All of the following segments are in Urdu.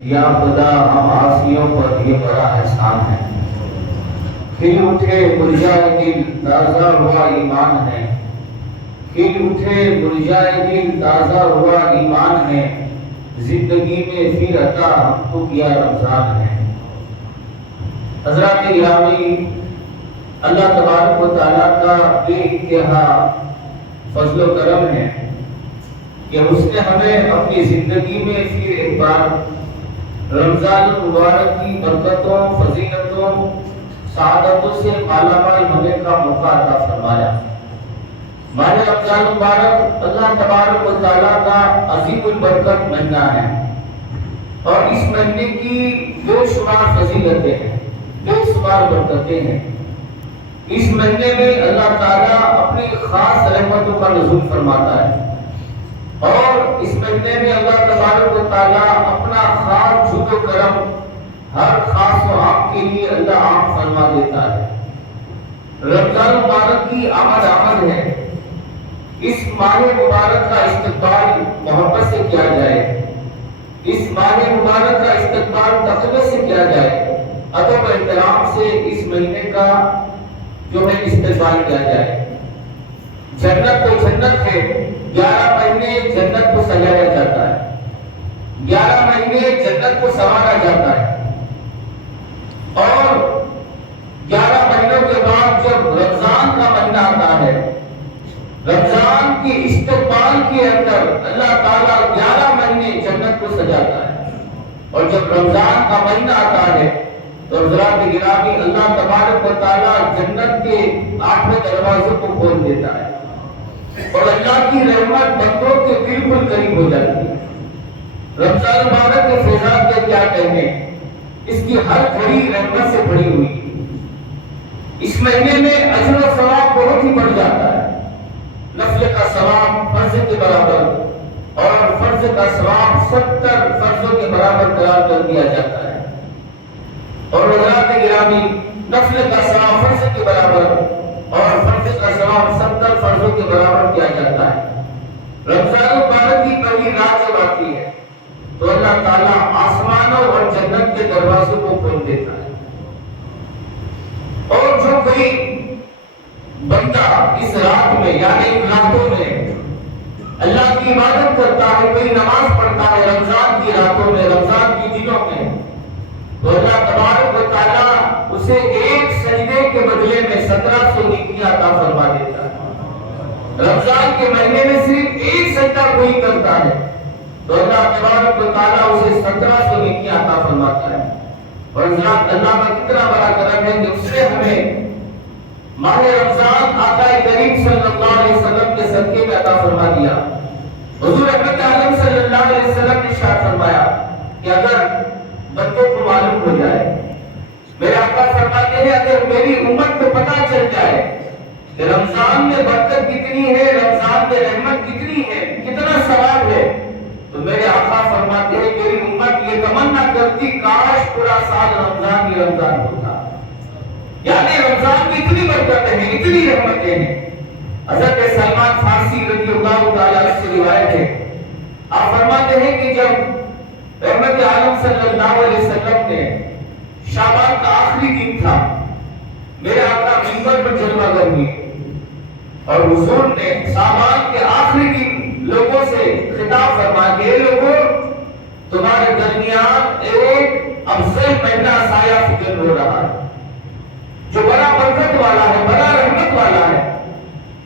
یا خدا ہم عاصیوں پر یہ بڑا احسان ہے، کھل اٹھے مرجائے دل تازہ ہوا ایمان ہے، کھل اٹھے مرجائے دل تازہ ہوا ایمان ہے، زندگی میں پھر عطا ہم کو کیا رمضان ہے۔ حضرات گرامی، اللہ تبارک و تعالیٰ کا بے انتہا فضل و کرم ہے کہ اس نے ہمیں اپنی زندگی میں پھر ایک بار رمضان المبارک کی برکتوں، فضیلتوں، سعادتوں سے مالا مال ہونے کا موقع عطا فرمایا۔ ماہ رمضان المبارک اللہ تبارک و تعالیٰ کا عظیم البرکت مہینہ ہے، اور اس مہینے کی بے شمار فضیلتیں ہیں، بے شمار برکتیں ہیں۔ اس مہینے میں اللہ تعالیٰ اپنی خاص رحمتوں کا نزول فرماتا ہے، اور اس مہینے میں اللہ تبارک و تعالیٰ اپنا خاص جود و کرم ہر خاص و عام کے لیے اللہ عام فرما دیتا ہے۔ رمضان مبارک کی آمد ہے، اس ماہ مبارک کا استقبال محبت سے کیا جائے، اس ماہ مبارک کا استقبال تقوی سے کیا جائے، ادب و احترام سے اس مہینے کا جو ہے استقبال کیا جائے۔ جنت تو جنت ہے، 11 مہینے جنت کو سجایا جاتا ہے، 11 مہینے جنت کو سنوارا جاتا ہے، اور 11 مہینوں کے بعد جب رمضان کا مہینہ آتا ہے، رمضان کے استقبال کے اندر اللہ تعالیٰ 11 مہینے جنت کو سجاتا ہے، اور جب رمضان کا مہینہ آتا ہے تو حضرات گرامی اللہ تبارک و تعالیٰ جنت کے 8ویں دروازوں کو کھول دیتا ہے، اور اللہ کی رحمت بندوں کے بالکل قریب ہو جاتی ہے۔ رمضان مبارک کے فیضان کے کیا کہنے، اس کی ہر گھڑی رحمت سے بھری ہوئی۔ اس مہینے میں اجر و ثواب بہت ہی بڑھ جاتا ہے، نفل کا ثواب فرض کے برابر، اور فرض کا ثواب 70 فرضوں کے برابر قرار کر دیا جاتا ہے، اور حضرات گرامی نفل کا ثواب فرض کے برابر اور فرض کا ثواب 70 فرضوں کے برابر کیا جاتا ہے۔ رمضان مبارک کی پہلی رات جب آتی ہے تو اللہ تعالیٰ آسمانوں اور جنت کے دروازوں کو کھول دیتا ہے، اور جو کوئی بندہ اس رات میں یعنی ان راتوں میں اللہ کی عبادت کرتا ہے، کوئی نماز پڑھتا ہے رمضان کی راتوں میں، رمضان کی دنوں میں، تو اللہ تبارک و تعالیٰ اسے ایک سجدے کے بدلے میں 1700 نیکیاں عطا فرما دیتا ہے۔ رمضان کے مہینے میں صرف ایک سجدہ کوئی کرتا ہے تو اللہ تبارک و تعالیٰ اسے 1700 نیکیاں عطا فرماتا ہے، اور حضرات اللہ کا کتنا بڑا کرم ہے کہ اس نے ہمیں ماہ رمضان آقا کریم صلی اللہ علیہ وسلم کے صدقے میں عطا فرما دیا۔ حضور رحمت عالم صلی اللہ علیہ وسلم نے ارشاد فرمایا کہ اگر بندوں کو معلوم ہو جائے، میرے آقا فرماتے ہیں اگر میری امت کو پتہ چل جائے کہ رمضان میں برکت کتنی ہے، رمضان میں رحمت کتنی ہے، کتنا ثواب ہے، تو میرے آقا فرماتے ہیں میری امت یہ تمنا کرتی کاش پورا سال رمضان ہی رمضان ہوتا۔ یعنی رمضان کی اتنی برکتیں ہیں، اتنی رحمتیں ہیں۔ حضرت سلمان فارسی رضی اللہ تعالیٰ عنہ سے روایت ہے، آپ فرماتے ہیں کہ جب رحمت عالم صلی اللہ علیہ وسلم نے شعبان کا آخری دن تھا، میرے آقا منبر پر جلوہ گر ہوئے، اور حضور نے شعبان کے آخری دن لوگوں سے خطاب فرما کے لوگوں تمہارے درمیان ایک افضل مہینہ سایہ فکر ہو رہا ہے جو بڑا برکت والا ہے، بڑا رحمت والا ہے،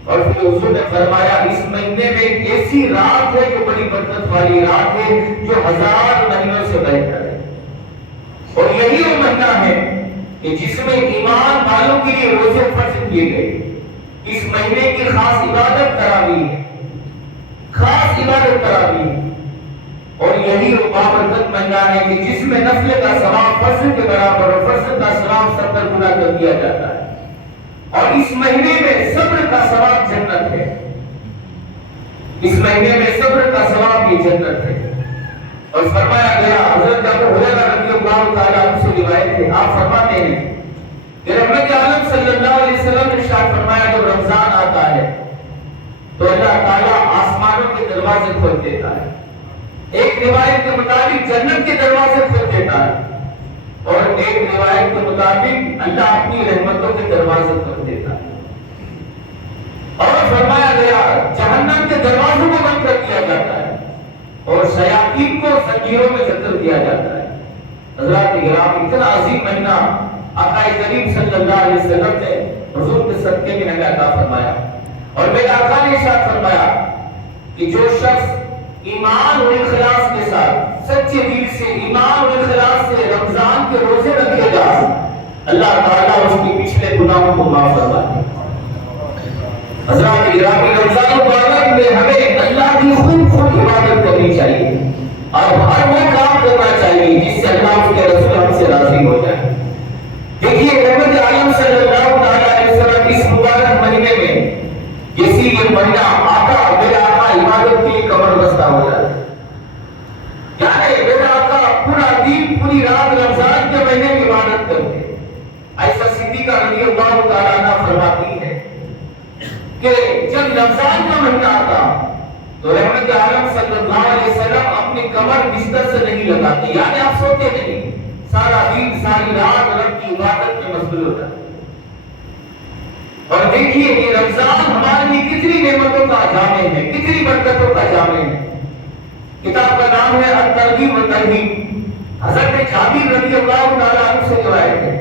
اور پھر حضور نے فرمایا اس مہینے میں ایک ایسی رات ہے جو بڑی برکت والی رات ہے جو 1000 مہینوں سے بہتر ہے، اور یہی وہ مہینہ ہے کہ جس میں ایمان والوں کے لیے روزے فرض کیے گئے، اس مہینے کی خاص عبادت کراوی ہے، خاص عبادت کراوی ہے، اور یہی وہ بابرکت مہینہ ہے کہ جس میں نفل کا ثواب فرض کے برابر اور فرض کا ثواب 70 گنا کر دیا جاتا ہے، اور اس مہینے میں صبر کا ثواب جنت ہے، اس مہینے میں صبر کا ثواب یہ جنت ہے۔ اور فرمایا گیا، حضرت ابو ہریرہ رضی اللہ تعالیٰ عنہ سے روایت ہے، آپ فرماتے ہیں کہ رحمت عالم صلی اللہ علیہ وسلم نے ارشاد فرمایا جب رمضان آتا ہے تو اللہ تعالیٰ آسمانوں کے دروازے کھول دیتا ہے، ایک روایت کے مطابق جنت کے دروازے ایک روایت کے مطابق اللہ اپنی رحمتوں کے دروازے کھول دیتا ہے، اور فرمایا گیا جہنم کے دروازوں کو بند کر دیا جاتا ہے اور شیاطین کو زنجیروں میں جکڑ دیا جاتا ہے۔ حضرات گرامی، اتنا عظیم مہینہ آقا کریم صلی اللہ علیہ وسلم نے حضور کے صدقے میں ہمیں عطا فرمایا، اور میرے آقا نے ارشاد فرمایا کہ جو شخص ایمان اور اخلاص کے ساتھ سچے دل سے ایمان اور اخلاص سے رمضان کے روزے رکھے گا، اللہ تعالیٰ اس کے پچھلے گناہوں کو معاف فرما دے۔ حضرات گرامی، رمضان مبارک میں ہمیں اللہ کی خوب عبادت کرنی چاہیے اور ہر وہ کام کرنا چاہیے جس سے اللہ اس کے رسول ہم سے راضی ہو جائے۔ دیکھیے رحمت عالم صلی اللہ علیہ وسلم اس مبارک مہینے میں جیسی یہ مہینہ آقا میرے آقا عبادت کے لیے کمر بستہ ہو جاتا ہے، یعنی میرے آقا پورا دن پوری رات رمضان کے مہینے میں عبادت کرتے ہیں۔ ایسا صدیقہ رضی اللہ تعالیٰ عنہ فرماتی ہے کہ جب رمضان کا مہینہ آتا تو رحمت عالم صلی اللہ علیہ وسلم اپنی کمر بستر سے نہیں لگاتے، یعنی آپ سوتے نہیں، سارا دن ساری رات رب کی عبادت میں مشغول ہوتا ہے۔ اور دیکھیے یہ رمضان ہمارے لیے کتنی نعمتوں کا جامع ہے، کتنی برکتوں کا جامع ہے۔ کتاب کا نام ہے الترغیب والترہیب۔ حضرت جابر رضی اللہ تعالیٰ عنہ سے روایت ہے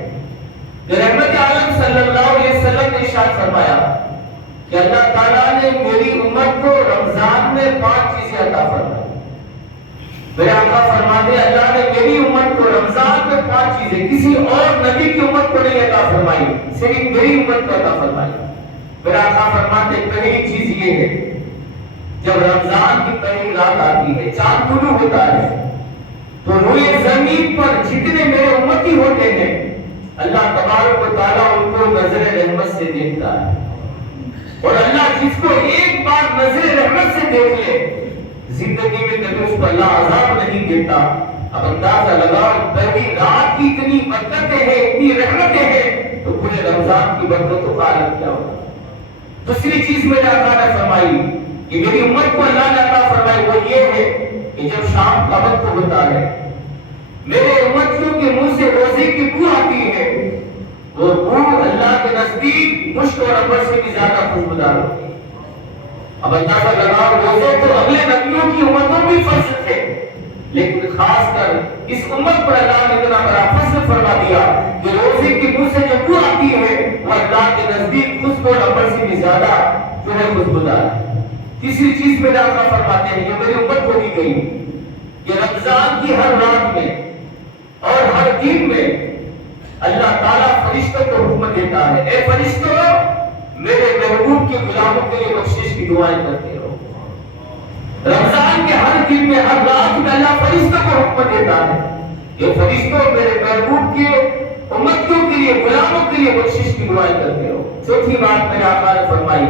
کہ رحمت عالم صلی اللہ علیہ وسلم نے ارشاد فرمایا کہ اللہ تعالیٰ نے میری امت کو رمضان میں 5 چیزیں عطا فرمائی۔ میرے آقا فرماتے ہیں اللہ نے میری امت کو رمضان میں 5 چیزیں کسی اور نبی کی امت کو نہیں عطا فرمائی، صرف میری امت کو عطا فرمائی۔ میرے آقا فرماتے ہیں پہلی چیز یہ ہے، جب رمضان کی پہلی رات آتی ہے، چاند طلوع ہوتا ہے، تو روئے زمین پر جتنے میرے امتی ہوتے ہیں اللہ تبارک و تعالیٰ ان کو نظر رحمت سے دیکھتا ہے، اور اللہ جس کو ایک بار نظر رحمت سے دیکھ لے زندگی میں کبھی اس کو اللہ عذاب نہیں دیتا۔ اب اندازہ لگاؤ پہلی رات کی اتنی برکتیں ہیں، اتنی رحمتیں ہیں، تو پورے رمضان کی برکتوں کا عالم کیا ہوگا۔ دوسری چیز میرے آقا نے فرمائی کہ میری امت کو اللہ نے عطا فرمائی وہ یہ ہے کہ جب شام کا وقت ہوتا ہے میرے امتیوں کے منہ سے روزے کی بو آتی ہے، وہ بو اللہ کے نزدیک مشک اور عنبر سے بھی زیادہ خوشبودار ہوتی ہے۔ اب اندازہ لگاؤ روزے تو اگلے نبیوں کی امتوں بھی فرض تھے، لیکن خاص کر اس امت پر اللہ نے اتنا بڑا فضل فرما دیا کہ روزے کی منہ سے جو بو آتی ہے وہ اللہ کے نزدیک خوشبو اور عنبر سے بھی زیادہ جو ہے خوشبودار ہے۔ تیسری چیز میرے آقا فرماتے ہیں جو میری امت کو دی گئی کہ رمضان کی ہر رات میں اور ہر دن میں اللہ تعالیٰ فرشتوں کو حکم دیتا ہے، اے فرشتوں میرے محبوب کے غلاموں کے لیے بخشش کی دعائیں کرتے رہو۔ رمضان کے ہر دن میں ہر رات میں اللہ فرشتوں کو حکم دیتا ہے کہ فرشتوں میرے محبوب کے امتیوں کے لیے غلاموں کے لیے بخشش کی دعائیں کرتے رہو۔ چوتھی بات میرے آقا نے فرمائی،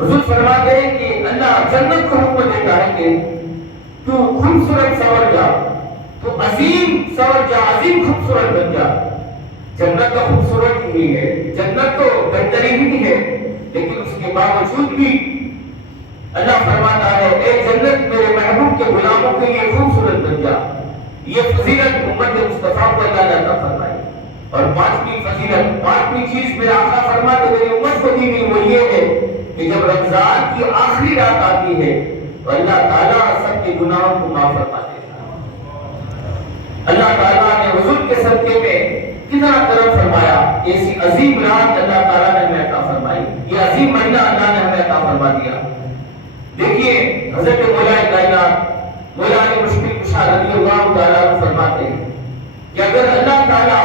حضور فرماتے ہیں کہ اللہ جنت کو حکم دیتا ہے کہ تو خوبصورت سنور جا، تو عظیم سنور جا، عظیم خوبصورت بن جا۔ جنت تو خوبصورت ہی ہے، جنت تو بہترین ہی ہے، لیکن اس کے باوجود بھی اللہ فرماتا ہے اے جنت میرے محبوب کے غلاموں کے لیے خوبصورت بن جا۔ یہ فضیلت امت مصطفیٰ کو اللہ نے عطا فرمائی۔ اور پانچویں فضیلت، پانچویں چیز میرے آقا فرماتے میری امت کو دی گئی وہ یہ ہے کہ جب رمضان کی آخری رات آتی ہے تو اللہ تعالیٰ سب کے گناہوں کو معاف فرماتے ہیں۔ اللہ تعالیٰ نے حضور کے صدقے میں کتنا کرم فرمایا، ایسی عظیم رات اللہ تعالیٰ نے ہمیں عطا فرمائی، یہ عظیم مہینہ اللہ نے ہمیں عطا فرما دیا۔ دیکھیے حضرت مولا کائنات مولا مشکل کشا رضی اللہ تعالیٰ عنہ فرماتے ہیں کہ اگر اللہ تعالیٰ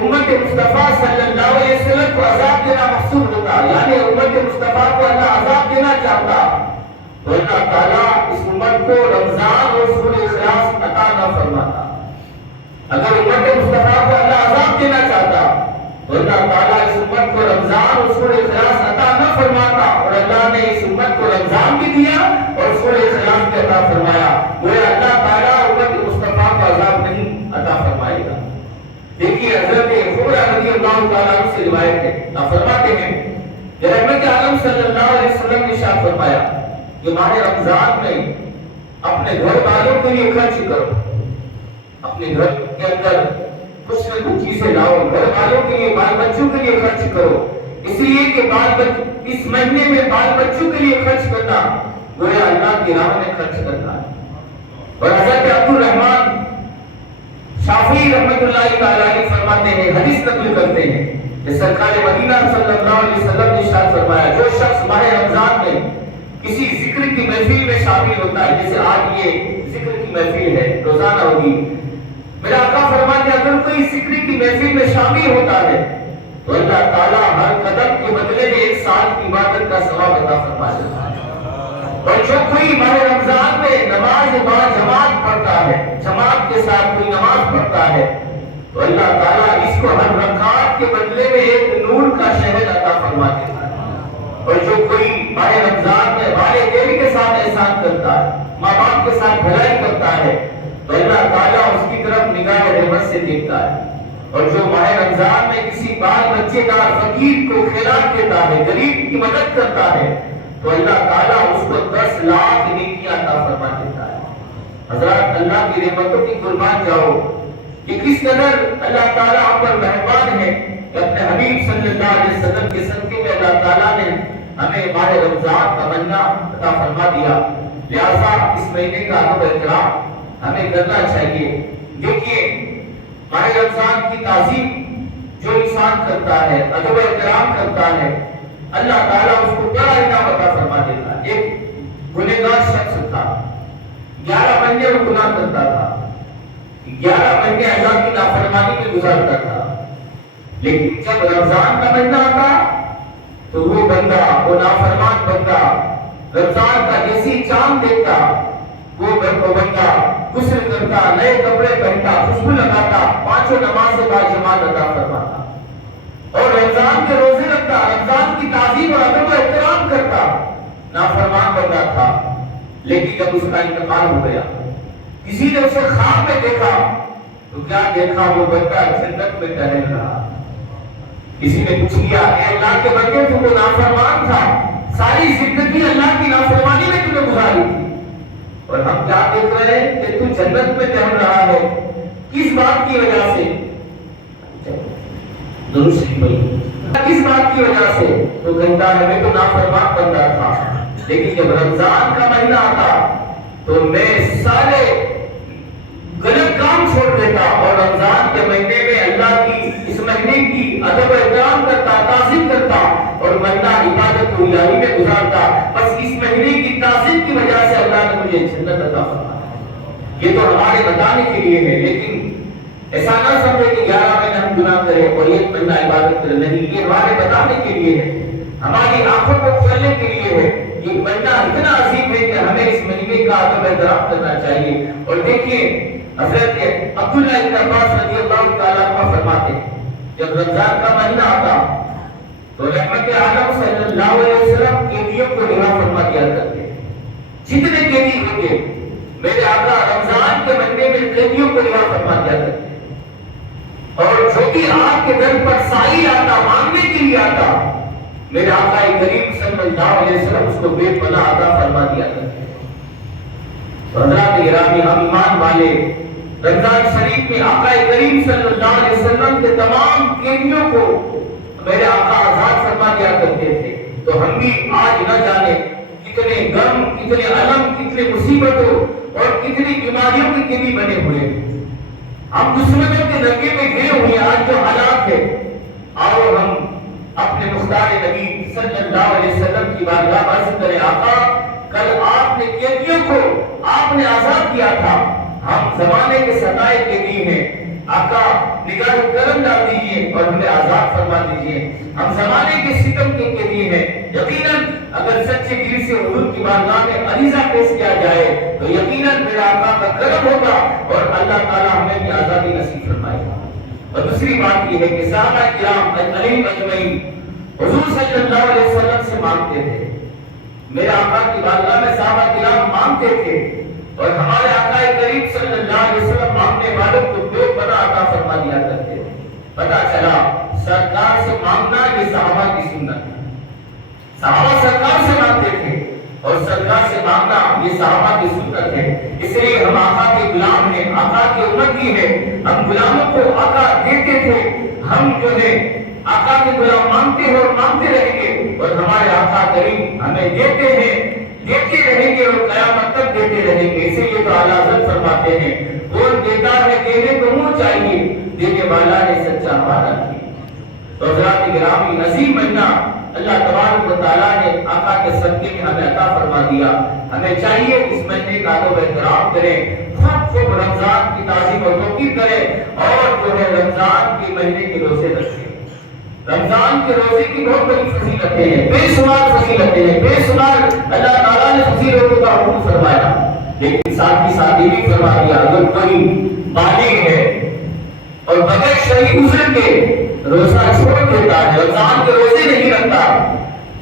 امت مصطفیٰ صلی اللہ علیہ وسلم کو عذاب دینا مقصود ہوتا، یعنی امت مصطفیٰ کو اللہ عذاب دینا چاہتا، تو اللہ تعالیٰ اس امت کو رمضان اور سورہ اخلاص عطا نہ فرماتا۔ اگر امت مصطفیٰ کو اللہ عذاب دینا چاہتا تو اللہ تعالیٰ اس امت کو رمضان اور سورہ اخلاص عطا نہ فرماتا، اور اللہ نے اس امت کو رمضان بھی دیا اور سورہ اخلاص بھی عطا فرمایا، وہ اللہ تعالیٰ امت مصطفیٰ کو عذاب نہیں عطا فرمائے گا۔ دیکھیے حضرت خبرہ رضی اللہ تعالیٰ عنہ سے روایت ہے، فرماتے ہیں کہ رحمت عالم صلی اللہ علیہ وسلم نے ارشاد فرمایا کہ ماہ رمضان میں اپنے گھر والوں کے لیے خرچ کرو، اپنے گھر کے اندر کچھ نہ کچھ چیزیں لاؤ، گھر والوں کے لیے، بال بچوں کے لیے خرچ کرو، اس لیے کہ اس مہینے میں بال بچوں کے لیے خرچ کرنا گویا اللہ کی راہ میں خرچ کرنا ہے۔ اور حضرت عبد الرحمن شافعی رحمۃ اللہ تعالی علیہ فرماتے ہیں، حدیث نقل کرتے ہیں کہ سرکار مدینہ صلی اللہ علیہ وسلم نے ارشاد فرمایا، جو شخص ماہ رمضان میں کسی ذکر کی محفل میں شامل ہوتا ہے، جیسے آج یہ ذکر کی محفل ہے، روزانہ ہوگی، میرا آقا فرماتے ہیں اگر کوئی ذکر کی محفل میں شامل ہوتا ہے تو اللہ تعالیٰ ہر قدم کے بدلے میں 1 سال کی عبادت کا ثواب عطا فرماتا ہے۔ اور جو کوئی ماہ رمضان میں نماز جماعت پڑھتا ہے، جماعت کے ساتھ کوئی نماز پڑھتا ہے تو اللہ تعالیٰ اس کو ہر رکعت کے بدلے میں ایک نور کا شہر عطا فرما دیتا ہے۔ اور جو کوئی ماہ رمضان میں والدین کے ساتھ احسان کرتا ہے، ماں باپ کے ساتھ بھلائی کرتا ہے تو اللہ تعالیٰ اس کی طرف نگاہ رحمت سے دیکھتا ہے۔ اور جو ماہ رمضان میں کسی بال بچے دار فقیر کو خیرات دیتا ہے، غریب کی مدد کرتا ہے تو اللہ تعالیٰ اس کو 10 لاکھ نیکیاں عطا فرما دیتا ہے۔ حضرات اللہ کی رحمتوں کی قربان جاؤ کہ کس قدر اللہ تعالیٰ ہم پر مہربان ہے کہ اپنے حبیب صلی اللہ علیہ وسلم کے صدقے میں اللہ تعالیٰ نے ہمیں ماہ رمضان کا مہینہ عطا فرما دیا، لہذا اس مہینے کا ادب و احترام ہمیں کرنا چاہیے۔ دیکھیے ماہ رمضان کی تعظیم جو انسان کرتا ہے، ادب و احترام کرتا ہے، اللہ تعالیٰ اس کو بڑا انعام عطا فرما دیتا ہے۔ ایک گنہگار شخص تھا، 11 مہینے وہ گناہ کرتا تھا، 11 مہینے اللہ کی نافرمانی میں گزارتا تھا، لیکن جب رمضان کا مہینہ آتا تو وہ بندہ، وہ نافرمان بندہ رمضان کا جیسی چاند دیکھتا وہ بندہ غسل کرتا، نئے کپڑے پہنتا، خوشبو لگاتا، 5 نماز سے بعد جماعت ادا فرماتا اور رمضان کے روزے رکھتا، رمضان کی تعظیم اور ادب و احترام کرتا۔ نافرمان بندہ تھا، لیکن جب اس کا انتقال ہو گیا، کسی نے اسے خواب میں دیکھا تو کیا دیکھا؟ وہ بندہ جنت میں ٹہل رہا۔ کسی نے پوچھ لیا، اے اللہ کے بندے تو وہ نافرمان تھا، ساری زندگی اللہ کی نافرمانی میں تم نے گزاری تھی، اور ہم کیا دیکھ رہے ہیں کہ تو جنت میں ٹہل رہا ہے، کس بات کی وجہ سے؟ درست کس بات کی وجہ سے؟ تو کہتا ہے میں تو نافرمان بندہ تھا، لیکن جب رمضان کا مہینہ آتا تو میں سارے غلط کام چھوڑ دیتا اور رمضان کے مہینے میں اللہ کی اس مہینے کی ادب و احترام کرتا، تعظیم کرتا اور مہینہ عبادت و الہی میں گزارتا۔ بس اس مہینے کی تعظیم کی وجہ سے اللہ نے مجھے جنت عطا فرمایا۔ یہ تو ہمارے بتانے کے لیے ہے، لیکن ایسا نہ سمجھے کہ 11 مہینے ہم گناہ کریں اور 1 مہینہ عبادت کریں، نہیں، یہ ہمارے بتانے کے لیے ہے، ہماری آنکھوں کو کھولنے کے لیے ہے۔ یہ مہینہ اتنا عظیم ہے کہ ہمیں اس مہینے کا ادب احترام کرنا چاہیے۔ اور دیکھیے حضرت عبداللہ ابن عباس رضی اللہ تعالیٰ عنہ فرماتے جب رمضان کا مہینہ آتا تو رحمت عالم صلی اللہ علیہ وسلم قیدیوں کو رہا فرما دیا کرتے، جتنے قیدی ہوتے میرے آقا رمضان کے مہینے میں قیدیوں کو رہا فرما دیا کرتے، اور جو بھی آپ کے در پر سائل آتا، مانگنے کے لیے آتا، میرے آقا کریم صلی اللہ علیہ وسلم اس کو بے پناہ عطا فرما دیا کرتے۔ حضرات گرامی، ہم ایمان والے رمضان شریف میں آقا کریم صلی اللہ علیہ وسلم کے تمام قیدیوں کو میرے آقا آزاد فرما دیا کرتے تھے، تو ہم بھی آج نہ جانے کتنے غم، کتنے الم، کتنے مصیبتوں اور کتنی بیماریوں کے قیدی بنے ہوئے ہیں۔ ہم دشمنوں کے دھکے میں گئے ہوئے ہیں۔ آج جو حالات ہے، آؤ ہم اپنے مختار نبی صلی اللہ علیہ وسلم کی بارگاہ عرض کریں، آقا کل آپ نے قیدیوں کو آپ نے آزاد کیا تھا، ہم زمانے کے ستائے قیدی ہیں، آقا نگاہ کرم ڈال دیجئے اور ہمیں آزاد فرما دیجئے، ہم زمانے کے ستم کے قیدی ہیں۔ یقیناً اگر سچے دل سے حضور کی بارگاہ میں عریضہ پیش کیا جائے تو یقیناً میرا آقا کا کرم ہوگا اور اللہ تعالیٰ ہمیں بھی آزادی نصیب فرمائے گا۔ اور دوسری بات یہ ہے کہ صحابہ کرام علیہم اجمعین حضور صلی اللہ علیہ وسلم سے مانگتے تھے، میرے آقا کی بارگاہ میں صحابہ کرام مانگتے تھے، اور ہمارے آقا کریم صلی اللہ علیہ وسلم مانگنے والوں کو بے پناہ عطا فرما دیا کرتے تھے۔ پتہ چلا سرکار سے مانگنا یہ صحابہ کی سنت ہے، صحابہ سرکار سے مانگتے تھے اور سرکار سے مانگنا یہ صحابہ کی سنت ہے۔ اس لیے ہم آقا کے غلام ہیں، آقا کی امتی ہے، ہم غلاموں کو آقا دیتے تھے، ہم جو ہے آقا کے غلام مانتے ہیں اور مانتے رہیں گے، اور ہمارے آقا کریم ہمیں دیتے ہیں، دیتے رہیں گے اور قیامت تک دیتے رہیں گے۔ اسی لیے تو اعلیٰ حضرت فرماتے ہیں کون دیتا ہے دینے کو منہ چاہیے، دینے والا نے سچا وعدہ کیا۔ تو حضرات گرامی عظیم مہینہ اللہ تبارک و تعالیٰ نے آقا کے صدقے میں ہمیں عطا فرما دیا، ہمیں چاہیے اس مہینے کا ادب و احترام کریں، خوب رمضان کی تعظیم و توقیر کریں، اور جو ہے رمضان کے مہینے کے روزے رکھیں۔ رمضان کے روزے کی بہت بڑی فضیلتیں ہیں، بے شمار فضیلتیں ہیں، بے شمار اللہ تعالیٰ نے فضیلتوں کا حکم فرمایا، لیکن ساتھ ہی ساتھ یہ بھی فرما دیا اگر کوئی بالغ ہے اور بغیر شرعی عذر کے روزہ چھوڑ دیتا ہے، رمضان کے روزے نہیں رکھتا،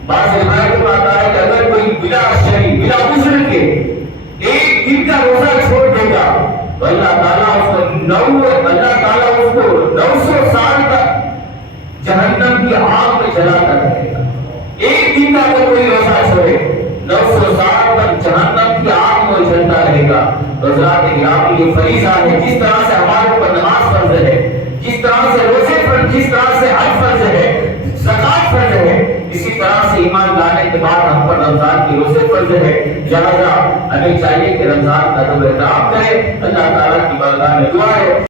بعض روایتوں میں آتا ہے کہ اگر کوئی بلا شرعی بلا عذر کے ایک دن کا روزہ چھوڑ دے گا تو اللہ تعالیٰ اس کو 900 سال تک جہنم کی آگ میں جلاتا رہے گا۔ ایک دن کا اگر کوئی روزہ چھوڑے 900 سال تک جہنم کی آگ میں جلتا رہے گا۔ حضرات گرامی یہ فریضہ ہے، جس طرح سے ہمارے اوپر نماز فرض ہے، جس طرح سے روزے فرض، جس طرح سے حج فرض ہے، زکات فرض ہے، اسی طرح سے ایمان لانے کے بعد ہم پر رمضان کے روزے فرض ہے۔ لہذا ہمیں چاہیے کہ رمضان کا ادب و احترام کریں۔ اللہ تعالیٰ کی بارگاہ میں دعا ہے